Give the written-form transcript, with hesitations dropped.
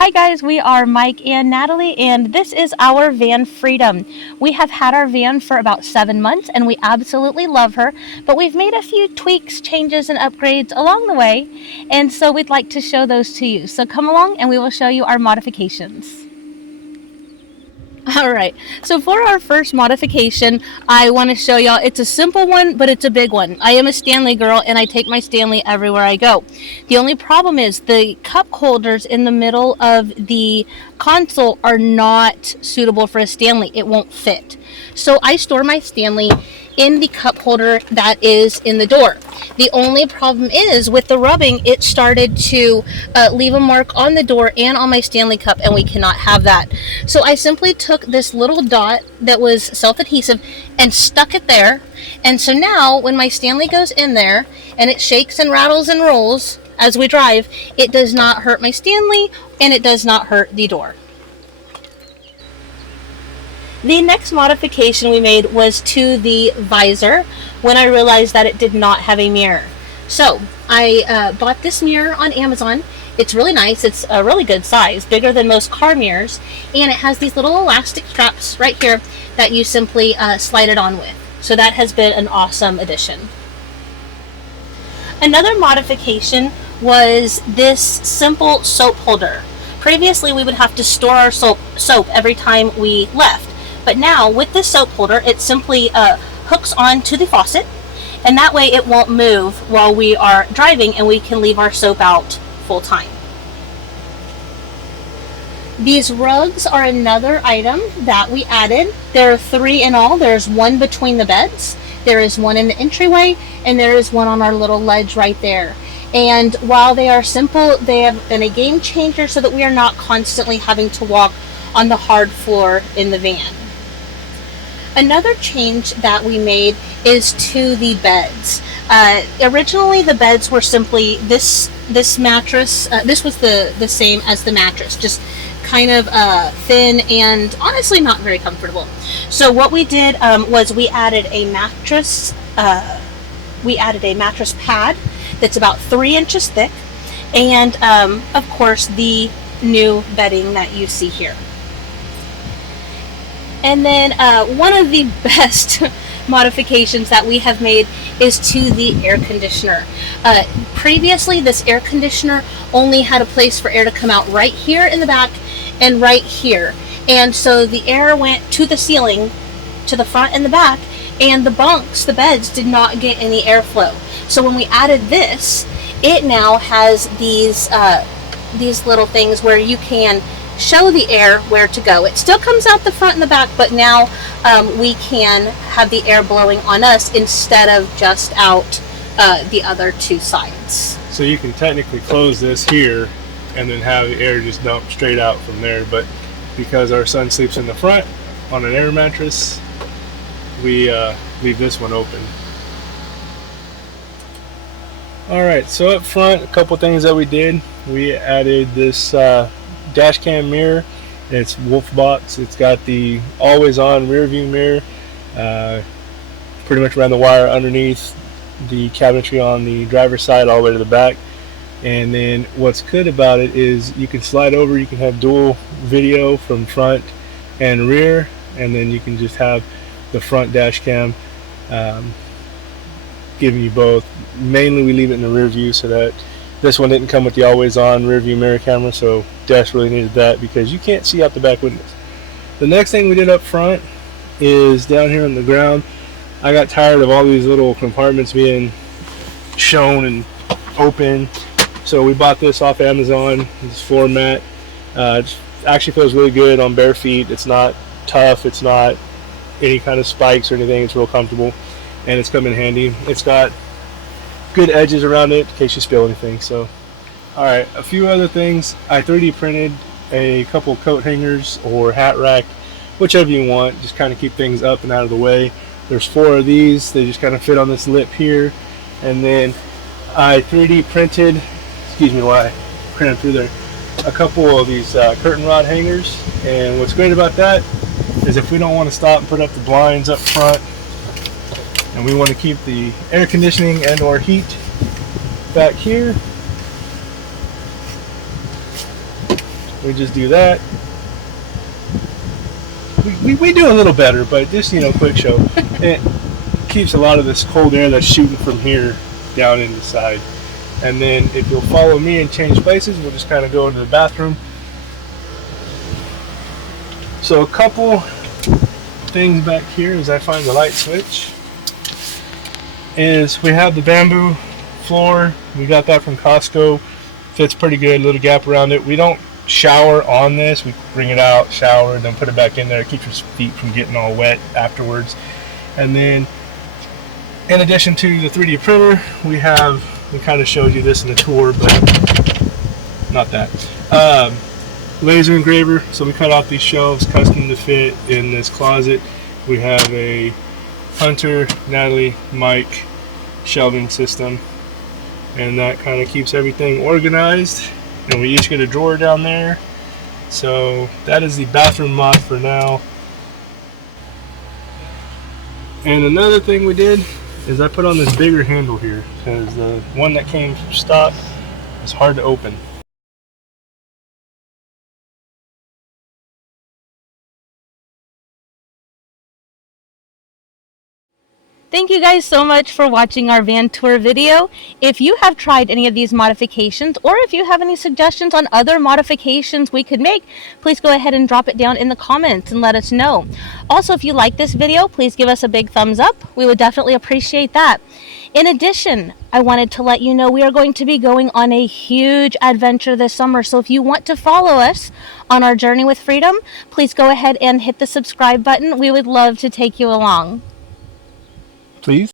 Hi guys, we are Mike and Natalie, and this is our van Freedom. We have had our van for about 7 months and we absolutely love her, but we've made a few tweaks, changes, and upgrades along the way, and so we'd like to show those to you. So come along and we will show you our modifications. Alright, so for our first modification, I want to show y'all, it's a simple one, but it's a big one. I am a Stanley girl, and I take my Stanley everywhere I go. The only problem is the cup holders in the middle of the console are not suitable for a Stanley. It won't fit. So I store my Stanley in the cup holder that is in the door. The only problem is with the rubbing, it started to leave a mark on the door and on my Stanley cup, and we cannot have that. So I simply took this little dot that was self-adhesive and stuck it there. And so now when my Stanley goes in there and it shakes and rattles and rolls as we drive, it does not hurt my Stanley and it does not hurt the door. The next modification we made was to the visor when I realized that it did not have a mirror. So I bought this mirror on Amazon. It's really nice. It's a really good size, bigger than most car mirrors, and it has these little elastic straps right here that you simply slide it on with. So that has been an awesome addition. Another modification was this simple soap holder. Previously we would have to store our soap every time we left. But now with this soap holder, it simply hooks on to the faucet, and that way it won't move while we are driving, and we can leave our soap out full time. These rugs are another item that we added. There are 3 in all. There's one between the beds, there is one in the entryway, and there is one on our little ledge right there. And while they are simple, they have been a game changer so that we are not constantly having to walk on the hard floor in the van. Another change that we made is to the beds. Originally the beds were simply this mattress. This was the same as the mattress, just kind of thin and honestly not very comfortable. So what we did was we added a mattress pad that's about 3 inches thick, and of course the new bedding that you see here. And then one of the best modifications that we have made is to the air conditioner. Previously, this air conditioner only had a place for air to come out right here in the back and right here. And so the air went to the ceiling, to the front and the back, and the bunks, the beds, did not get any airflow. So when we added this, it now has these little things where you can show the air where to go. It still comes out the front and the back, but now we can have the air blowing on us instead of just out the other 2 sides. So you can technically close this here and then have the air just dump straight out from there, but because our son sleeps in the front on an air mattress, we leave this one open. Alright, so up front, a couple things that we did. We added this dash cam mirror. It's wolfbox. It's got the always on rear view mirror, pretty much around the wire underneath the cabinetry on the driver's side all the way to the back. And then what's good about it is you can slide over, you can have dual video from front and rear, and then you can just have the front dash cam giving you both. Mainly we leave it in the rear view so that this one didn't come with the always on rear view mirror camera, so Dash really needed that because you can't see out the back windows. The next thing we did up front is down here on the ground. I got tired of all these little compartments being shown and open, so we bought this off Amazon. This floor mat. It actually feels really good on bare feet. It's not tough, it's not any kind of spikes or anything. It's real comfortable and it's come in handy. It's got good edges around it in case you spill anything. So alright, a few other things. I 3D printed a couple coat hangers or hat rack, whichever you want, just kind of keep things up and out of the way. There's 4 of these. They just kind of fit on this lip here. And then I 3D printed, excuse me while I print them through there, a couple of these curtain rod hangers. And what's great about that is if we don't want to stop and put up the blinds up front and we want to keep the air conditioning and or heat back here, We just do that. We do a little better, but just, quick show. It keeps a lot of this cold air that's shooting from here down in the side. And then if you'll follow me and change places, we'll just kind of go into the bathroom. So a couple things back here as I find the light switch is we have the bamboo floor. We got that from Costco. Fits pretty good, little gap around it. We don't shower on this. We bring it out, shower, and then put it back in there. Keep your feet from getting all wet afterwards. And then in addition to the 3D printer, we kind of showed you this in the tour, but not that. Laser engraver. So we cut off these shelves custom to fit in this closet. We have a Hunter, Natalie, Mike shelving system, and that kind of keeps everything organized. And we each get a drawer down there. So that is the bathroom mod for now. And another thing we did is I put on this bigger handle here because the one that came stock is hard to open. Thank you guys so much for watching our van tour video. If you have tried any of these modifications, or if you have any suggestions on other modifications we could make, please go ahead and drop it down in the comments and let us know. Also, if you like this video, please give us a big thumbs up. We would definitely appreciate that. In addition, I wanted to let you know we are going to be going on a huge adventure this summer. So if you want to follow us on our journey with freedom, please go ahead and hit the subscribe button. We would love to take you along. Please.